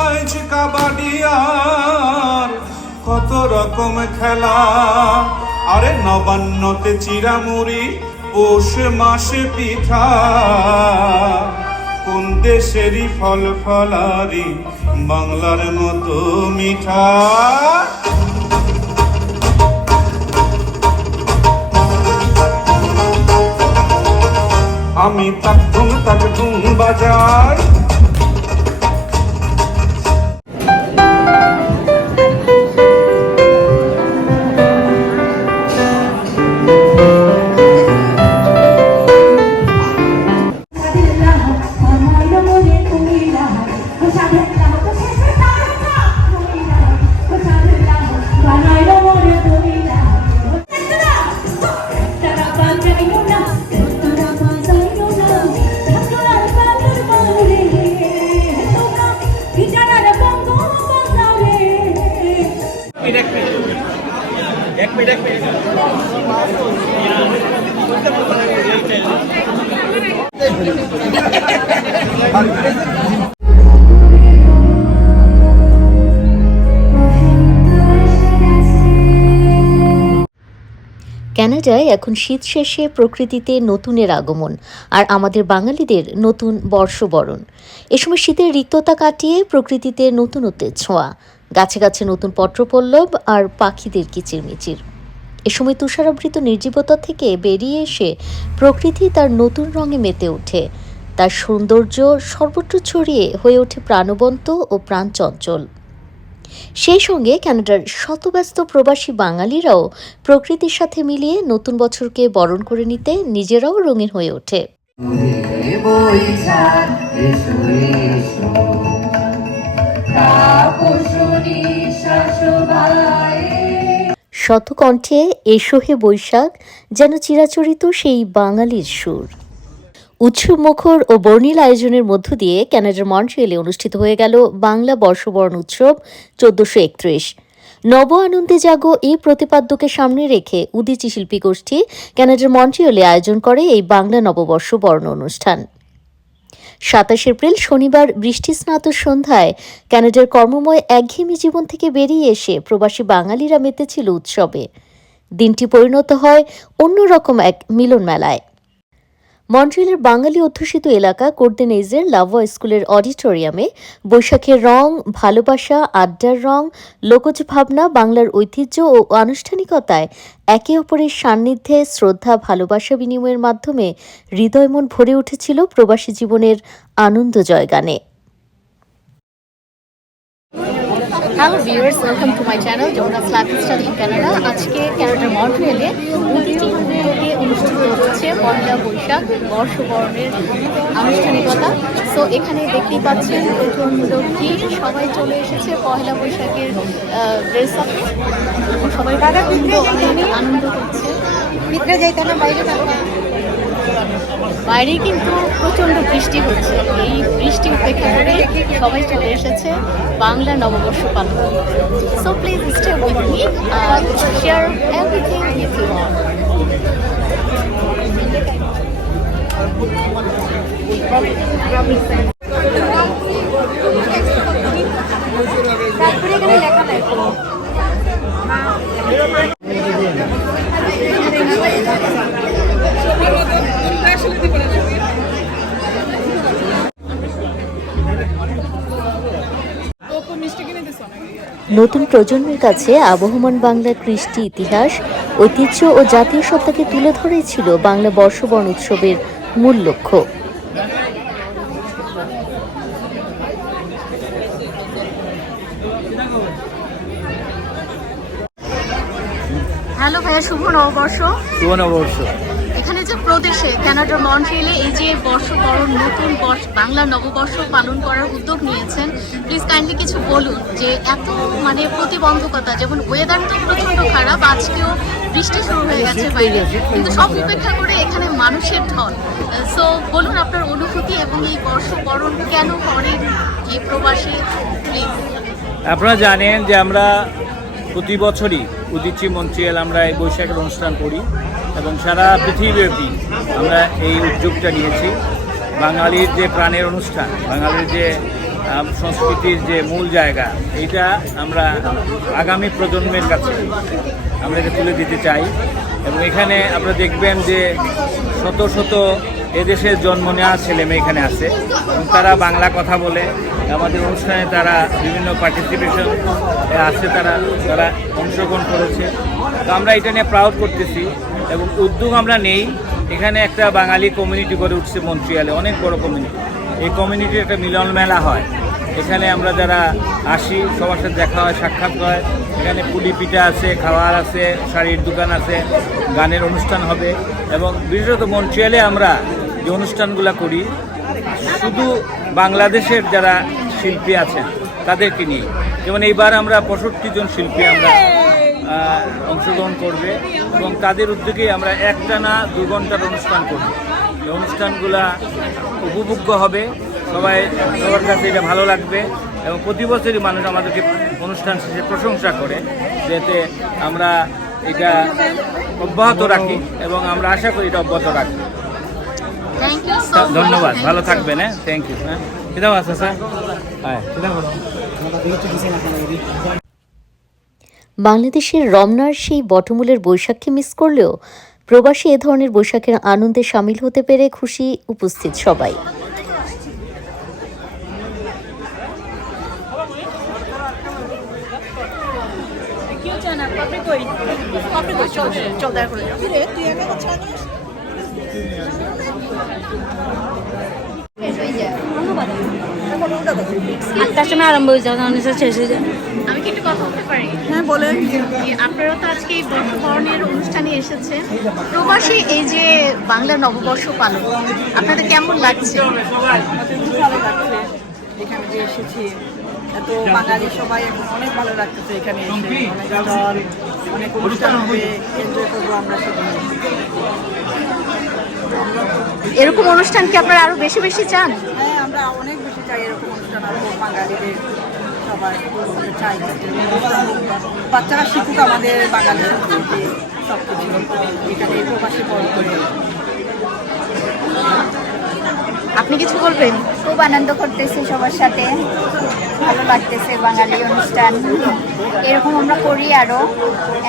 Quiz kabaddi আর কত রকম খেলা? আরে নবান্নতে চিরামুড়ি পৌষ মাসে পিঠা। কোন দেশেরই ফল ফলারি, বাংলার মতো মিঠা? আমি তাকতুম তাকতুম বাজাই এখন শীত শেষে প্রকৃতিতে নতুনের আগমন আর আমাদের বাঙালিদের নতুন বর্ষবরণ। এ সময় শীতের রিক্ততা কাটিয়ে প্রকৃতিতে নতুনত্বের ছোঁয়া। গাছে গাছে নতুন পত্রপল্লব আর পাখিদের কিচিরমিচির। এ সময় তুষারাবৃত নির্জীবতা থেকে বেরিয়ে এসে প্রকৃতি তার নতুন রঙে মেতে ওঠে। তার সৌন্দর্য সর্বত্র ছড়িয়ে হয়ে ওঠে প্রাণবন্ত ও প্রাণচঞ্চল। সেই সঙ্গে ক্যানাডার শতব্যস্ত প্রবাসী বাঙালিরাও প্রকৃতির সাথে মিলিয়ে নতুন বছরকে বরণ করে নিতে নিজেরাও রঙিন হয়ে ওঠে। শতকণ্ঠে এসো হে বৈশাখ, যেন চিরাচরিত সেই বাঙালির সুর। উৎসব মুখর ও বর্ণিল আয়োজনের মধ্য দিয়ে ক্যানাডার মন্ট্রিয়েলে অনুষ্ঠিত হয়ে গেল বাংলা বর্ষবরণ উৎসব চোদ্দশো একত্রিশ। নব আনন্দে জাগো এই প্রতিপাদ্যকে সামনে রেখে উদিচি শিল্পী গোষ্ঠী ক্যানাডার মন্ট্রিয়েলে আয়োজন করে এই বাংলা নববর্ষ বর্ণ অনুষ্ঠান। সাতাশ এপ্রিল শনিবার বৃষ্টি বৃষ্টিস্নাত সন্ধ্যায় ক্যানাডার কর্মময় একঘেয়েমি জীবন থেকে বেরিয়ে এসে প্রবাসী বাঙালিরা মেতেছিল উৎসবে। দিনটি পরিণত হয় অন্যরকম এক মিলন মেলায় মন্ট্রিলের বাঙালি অধ্যুষিত এলাকা কোর্দেনেইজের লাভা স্কুলের অডিটোরিয়ামে বৈশাখের রং, ভালোবাসা, আড্ডার রং লোকজ ভাবনা বাংলার ঐতিহ্য ও আনুষ্ঠানিকতায় একে অপরের সান্নিধ্যে শ্রদ্ধা, ভালোবাসা বিনিময়ের মাধ্যমে হৃদয় মন ভরে উঠেছিল প্রবাসী জীবনের আনন্দ জয়গানে। Hello viewers welcome to my channel Jamuna lifestyle in Canada আজকে কানাডার মন্ট্রিয়ালে অনুষ্ঠিত হচ্ছে পয়লা বৈশাখ বর্ষবরণের আনুষ্ঠানিকতা। সো এখানে দেখতেই পাচ্ছেন প্রচণ্ড ভিড় সবাই চলে এসেছে পয়লা বৈশাখের ড্রেস আপ সবাই অনেক আনন্দ করছে। ভিতরে যাইতে না বাইরে বাইরে কিন্তু প্রচণ্ড বৃষ্টি হচ্ছে। এই বৃষ্টি উপেক্ষা করে সবাই চলে এসেছে বাংলা নববর্ষ পালন। So please stay with me share everything with you তারপরে এখানে লেখা নাই নতুন প্রজন্মের কাছে আবহমান বাংলার কৃষ্টি ইতিহাস ঐতিহ্য ও জাতীয় সত্তাকে তুলে ধরেই ছিল বাংলা বর্ষবরণ উৎসবের মূল লক্ষ্য। হ্যালো ভাইয়া শুভ নববর্ষ। শুভ যে প্রদেশে কানাডার মন্ট্রিয়েলে এই যে বর্ষবরণ নতুন বর্ষ বাংলা নববর্ষ পালন করার উদ্যোগ নিয়েছেন প্লিজ কাইন্ডলি কিছু বলুন যে এত মানে প্রতিবন্ধকতা যেমন ওয়েদার তো প্রচণ্ড খারাপ আজকেও বৃষ্টি শুরু হয়ে গেছে বাইরে। কিন্তু সব উপেক্ষা করে এখানে মানুষের ঢল। সো বলুন আপনার অনুভূতি এবং এই বর্ষবরণ কেন করেন এই প্রবাসী? প্লিজ আপনারা জানেন যে আমরা প্রতি বছরই উদিচি মন্ত্রিয়াল আমরা এই বৈশাখের অনুষ্ঠান করি এবং সারা পৃথিবীব্যাপী আমরা এই উদ্যোগটা নিয়েছি। বাঙালির যে প্রাণের অনুষ্ঠান, বাঙালির যে সংস্কৃতির যে মূল জায়গা, এইটা আমরা আগামী প্রজন্মের কাছে আমরা এটা তুলে দিতে চাই। এবং এখানে আপনারা দেখবেন যে শত শত এদেশের জন্ম নেওয়া ছেলে মেয়ে এখানে আছে। এবং তারা বাংলা কথা বলে। আমাদের অনুষ্ঠানে তারা বিভিন্ন পার্টিসিপেশন আছে তারা। তারা অংশগ্রহণ করেছে। তো আমরা এটা নিয়ে প্রাউড করতেছি। এবং উদ্যোগ আমরা নেই। এখানে একটা বাঙালি কমিউনিটি গড়ে উঠছে মন্ট্রিয়ালে। অনেক বড় কমিউনিটি এই কমিউনিটির একটা মিলন মেলা হয়। এখানে আমরা যারা আসি, সবার সাথে দেখা হয়, সাক্ষাৎ হয়। এখানে পুলি পিঠা আছে খাবার আছে, শাড়ির দোকান আছে, গানের অনুষ্ঠান হবে। এবং বিশেষত মন্ট্রিয়ালে আমরা যে অনুষ্ঠানগুলো করি। শুধু বাংলাদেশের যারা শিল্পী আছেন, তাদেরকে নিয়ে। যেমন এইবার আমরা পঁয়ষট্টি জন শিল্পী আমরা অংশগ্রহণ করবে এবং তাদের উদ্যোগে আমরা একটানা দু ঘণ্টার অনুষ্ঠান করব। এই অনুষ্ঠানগুলা উপভোগ্য হবে। সবাই, সবার কাছে এটা ভালো লাগবে এবং প্রতি বছরই মানুষ আমাদেরকে অনুষ্ঠান শেষে প্রশংসা করে, যাতে আমরা এটা অব্যাহত রাখি এবং আমরা আশা করি এটা অব্যাহত রাখি থ্যাংক ইউ সো ধন্যবাদ ভালো থাকবেন হ্যাঁ? থ্যাংক ইউ হ্যাঁ? কিদাম আছে স্যার? হ্যাঁ বাংলাদেশের রমনার সেই বটমূলের বৈশাখকে মিস করলেও প্রবাসী এ ধরনের বৈশাখের আনন্দে সামিল হতে পেরে খুশি উপস্থিত সবাই। আটটার সময় আরম্ভ হয়ে যাবে শেষ হয়ে যায় আমি কি একটু কথা বলতে পারি? হ্যাঁ বলেন। আপনারা তো আজকে এই বর্ষবরণের অনুষ্ঠানে এসেছেন। প্রবাসী এই যে বাংলা নববর্ষ পালন আপনাদের কেমন লাগছে? ভালো লাগছে এখানে যে এসেছি এত বাঙালি সবাই এখন অনেক ভালো লাগতেছে এখানে এসে। অনেক দল অনেক অনুষ্ঠান হবে এনজয় করব আমরা সেখানে এরকম অনুষ্ঠান কি আপনারা আরও বেশি বেশি চান? হ্যাঁ আমরা অনেক বেশি চাই এরকম অনুষ্ঠান আসব বাঙালিদের সবাই চাই। বাচ্চারা শিখুক আমাদের বাঙালি সংস্কৃতি সব কিছু এখানে প্রবাসী বড় করে। আপনি কিছু বলবেন? খুব আনন্দ করতেছি সবার সাথে। ভালো লাগতেছে বাঙালি অনুষ্ঠান। এরকম আমরা করি আরও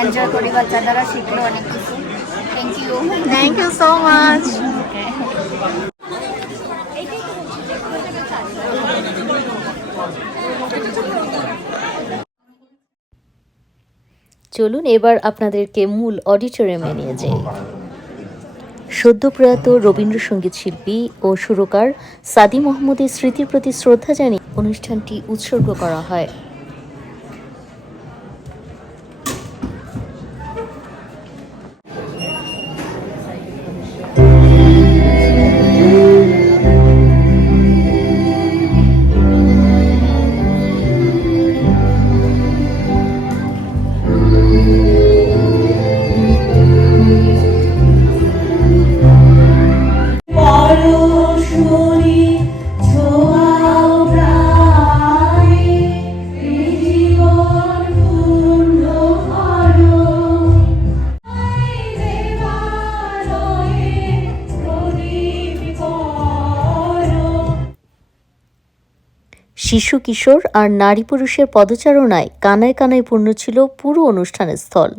এনজয় করি বাচ্চাদারা শিখলো অনেক কিছু। Thank you thank you so much চলুন এবার আপনাদেরকে মূল অডিটোরিয়ামে নিয়ে যাই। সদ্য প্রয়াত রবীন্দ্রসঙ্গীত শিল্পী ও সুরকার সাদি মোহাম্মদের স্মৃতির প্রতি শ্রদ্ধা জানিয়ে অনুষ্ঠানটি উৎসর্গ করা হয়। শিশু, কিশোর আর নারী পুরুষের পদচারণায় কানায় কানায় পূর্ণ ছিল পুরো অনুষ্ঠানের স্থল।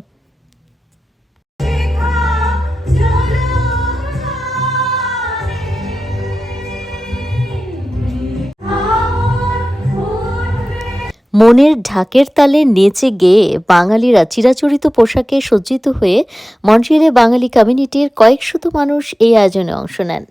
মনের ঢাকের তালে নেচে গেয়ে বাঙালিরা চিরাচরিত পোশাকে সজ্জিত হয়ে মন্ট্রিয়ালে বাঙালি কমিউনিটির কয়েকশত মানুষ এই আয়োজনে অংশ নেন।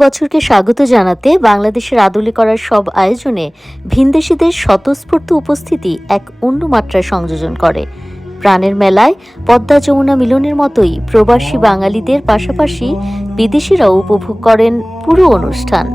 বছরকে স্বাগত জানাতে বাংলাদেশের আদলে করার সব আয়োজনে ভিনদেশিদের স্বতঃস্ফূর্ত উপস্থিতি এক অন্য মাত্রা সংযোজন করে। প্রাণের মেলায় পদ্মা যমুনা মিলনের মতোই প্রবাসী বাঙালিদের পাশাপাশি বিদেশিরাও উপভোগ করেন পুরো অনুষ্ঠান।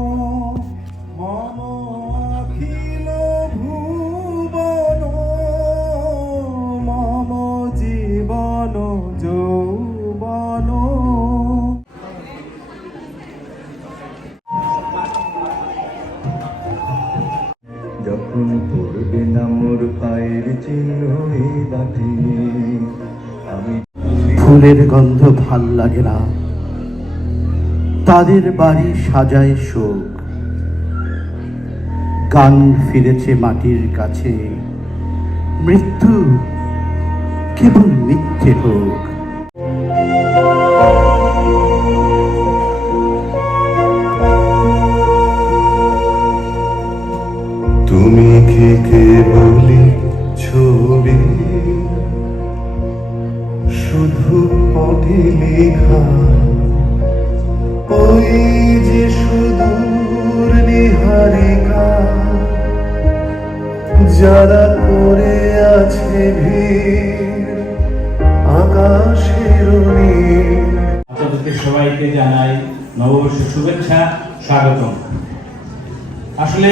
ফুলের গন্ধ ভালো লাগে না। তাদের বাড়ি সাজায় শোক। গান ফিরেছে মাটির কাছে। মৃত্যু কেবল মিথ্যে হোক। তুমি কি কেবলি ছবি? পটে লেখা। ওই যে সুদূর নিহারিকা যারা করে আছে ভিড় আকাশের আপনাদেরকে সবাইকে জানাই নববর্ষের শুভেচ্ছা, স্বাগতম। আসলে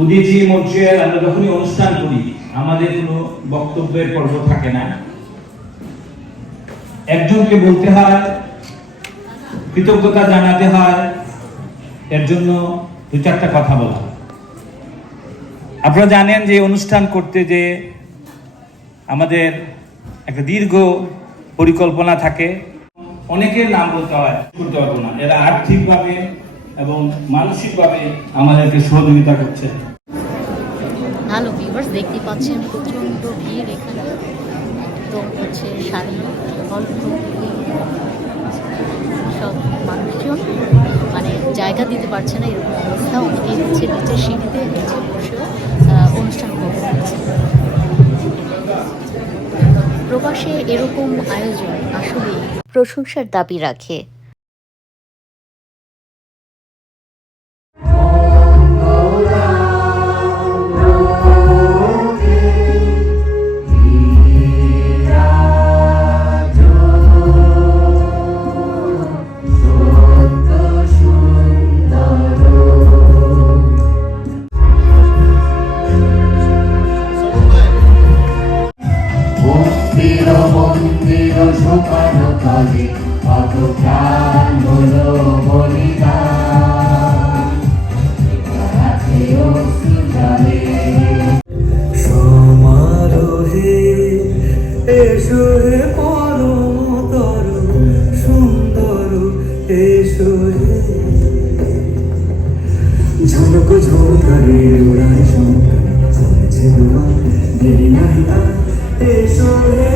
উদিজি মঞ্চে আমরা যখনই অনুষ্ঠান করি, আমাদের কোনো বক্তব্যের পর্ব থাকে না। একজনকে বলতে হয়, কৃতজ্ঞতা জানাতে হয়, এর জন্য দু চারটা কথা বলা। আপনারা জানেন যে অনুষ্ঠান করতে যে আমাদের একটা দীর্ঘ পরিকল্পনা থাকে। অনেকের নাম বলতে হয় করতে পারব না। এরা আর্থিকভাবে এবং মানসিকভাবে আমাদেরকে সহযোগিতা করছে। ভিউয়ার্স, দেখতে পাচ্ছেন প্রচণ্ড ভিড় এখানে। হচ্ছে শাড়ি, অল্প সব মানুষজন মানে জায়গা দিতে পারছে না, এরকম অবস্থা। অনেকে হচ্ছে নিচে সিঁড়িতে নিচে বসেও অনুষ্ঠান করতে পারছে। প্রবাসে এরকম আয়োজন আসলে প্রশংসার দাবি রাখে। আর এসো হে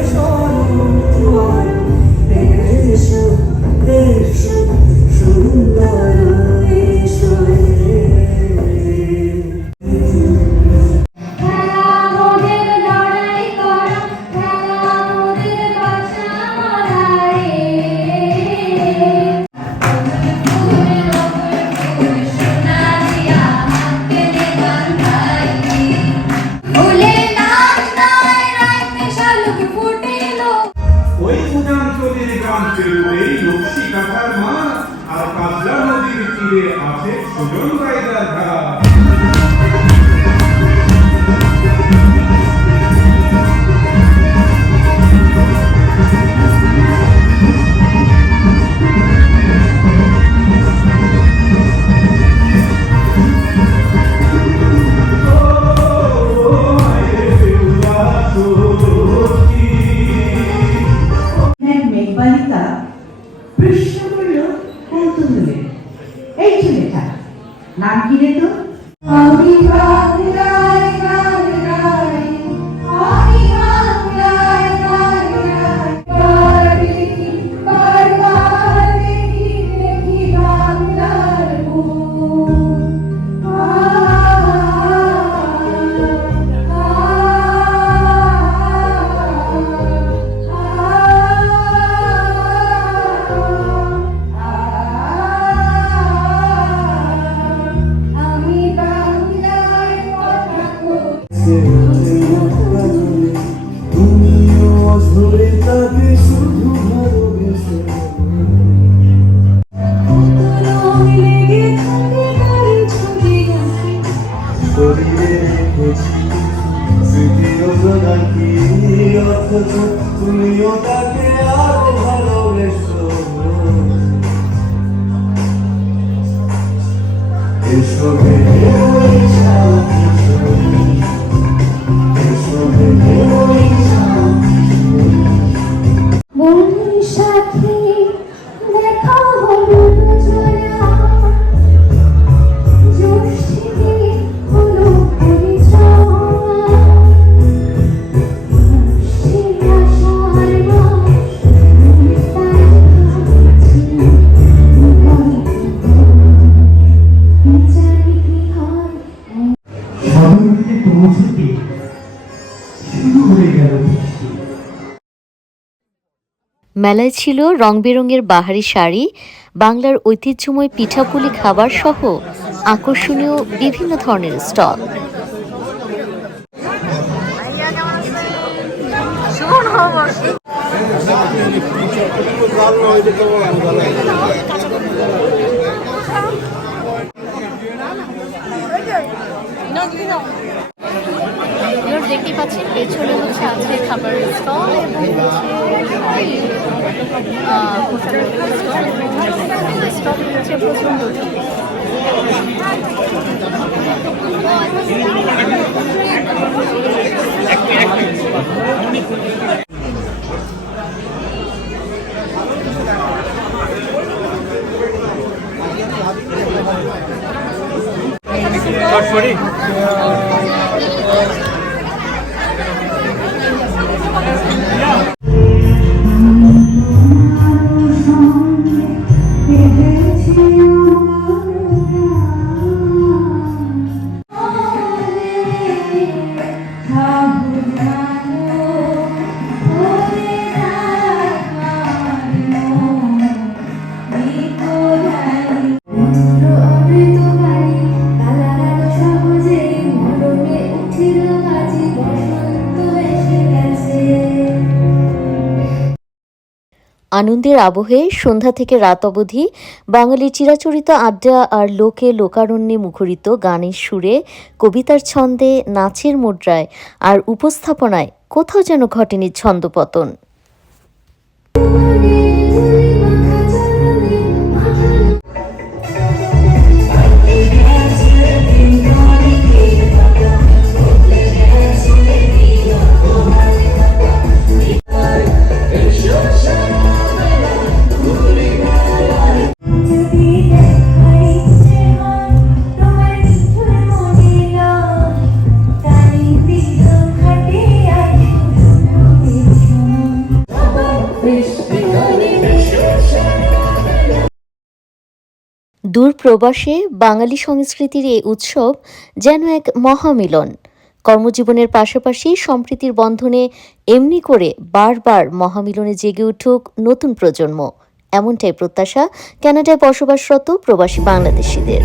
মেলায় ছিল রং বেরঙের বাহারি শাড়ি, বাংলার ঐতিহ্যময় পিঠাপুলি খাবার সহ আকর্ষণীয় বিভিন্ন ধরনের স্টল। এবার দেখতেই পাচ্ছেন, পেছনে হচ্ছে আছে খাবার স্টল এবং হচ্ছে আহ, হোটেলের স্টল আনন্দের আবহে সন্ধ্যা থেকে রাত অবধি বাঙালির চিরাচরিত আড্ডা আর লোকে লোকারণ্যে মুখরিত গানের সুরে, কবিতার ছন্দে, নাচের মুদ্রায় আর উপস্থাপনায় কোথাও যেন ঘটেনি ছন্দপতন। দূর প্রবাসে বাঙালি সংস্কৃতির এই উৎসব যেন এক মহামিলন। কর্মজীবনের পাশাপাশি সম্প্রীতির বন্ধনে এমনি করে বারবার মহামিলনে জেগে উঠুক নতুন প্রজন্ম। এমনটাই প্রত্যাশা কানাডায় বসবাসরত প্রবাসী বাংলাদেশিদের।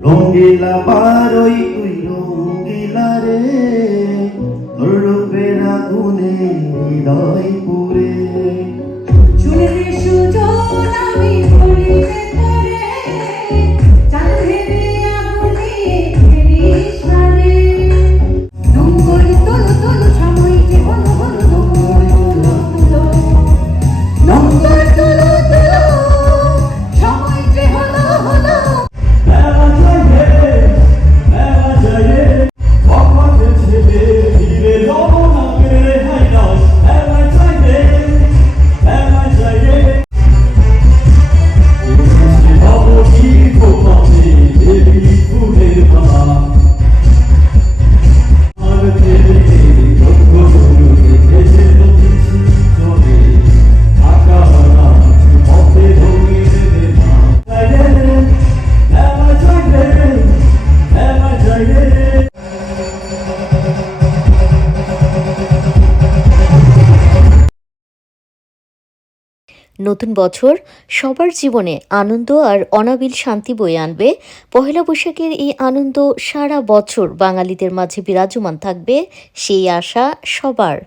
রঙ্গিলা হৃদয়। নতুন বছর, সবার জীবনে আনন্দ আর অনাবিল শান্তি বয়ে আনবে। পহেলা বৈশাখের এই আনন্দ সারা বছর বাঙালিদের মাঝে বিরাজমান থাকবে, সেই আশা সবার।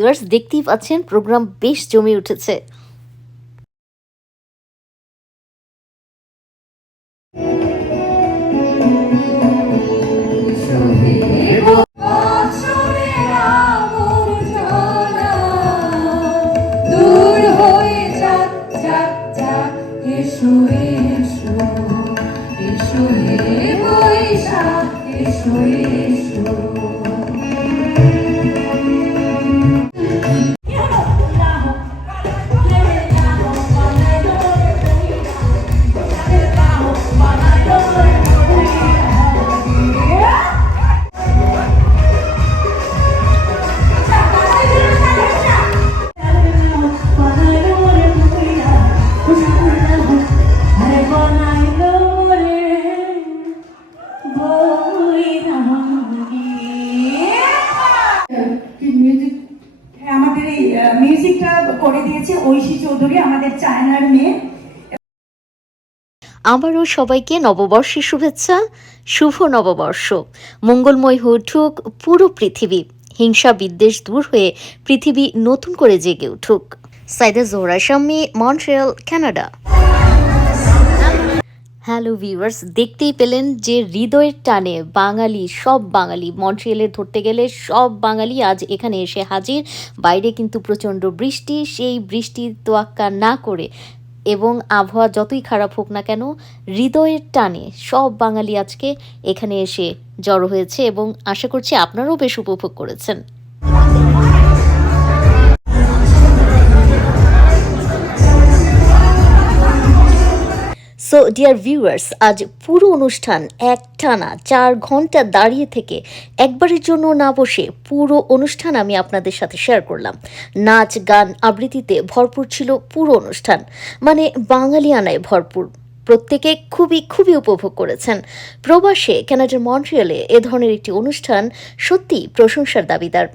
ভিউয়ার্স দেখতেই পাচ্ছেন প্রোগ্রাম বেশ জমে উঠেছে। আবারও সবাইকে নববর্ষের শুভেচ্ছা, শুভ নববর্ষ। মঙ্গলময় হয়ে উঠুক পুরো পৃথিবী। হিংসা বিদ্বেষ দূর হয়ে পৃথিবী নতুন করে জেগে উঠুক। Saida Zohra, Shammi, Montreal, Canada. Hello viewers, দেখতেই পেলেন যে হৃদয়ের টানে বাঙালি, সব বাঙালি, মন্ট্রিয়ালে ধরতে গেলে সব বাঙালি আজ এখানে এসে হাজির। বাইরে কিন্তু প্রচণ্ড বৃষ্টি, সেই বৃষ্টি তোয়াক্কা না করে এবং আবহাওয়া যতই খারাপ হোক না কেন, হৃদয়ের টানে সব বাঙালি আজকে এখানে এসে জড়ো হয়েছে এবং আশা করছি আপনারাও বেশ উপভোগ করেছেন। সো ডিয়ার ভিউয়ার্স আজ পুরো অনুষ্ঠান এক টানা চার ঘণ্টা দাঁড়িয়ে থেকে একবারের জন্য না বসে পুরো অনুষ্ঠান আমি আপনাদের সাথে শেয়ার করলাম। নাচ, গান, আবৃত্তিতে ভরপুর ছিল পুরো অনুষ্ঠান। মানে বাঙালিয়ানায় ভরপুর। প্রত্যেকে খুবই খুবই উপভোগ করেছেন। প্রবাসে কানাডার মন্ট্রিয়ালে এ ধরনের একটি অনুষ্ঠান সত্যি প্রশংসার দাবিদার।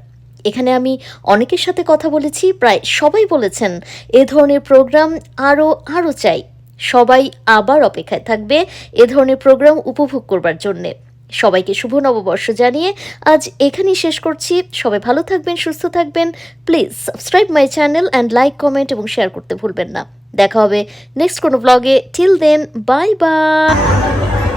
এখানে আমি অনেকের সাথে কথা বলেছি, প্রায় সবাই বলেছেন, এ ধরনের প্রোগ্রাম আরও আরও চাই। সবাই আবার অপেক্ষায় থাকবে এ ধরনের প্রোগ্রাম উপভোগ করবার জন্যে। সবাইকে শুভ নববর্ষ জানিয়ে আজ এখানেই শেষ করছি। সবাই ভালো থাকবেন, সুস্থ থাকবেন। Please subscribe my channel and like, comment এবং শেয়ার করতে ভুলবেন না। দেখা হবে নেক্সট কোনো ব্লগে। Till then, bye bye.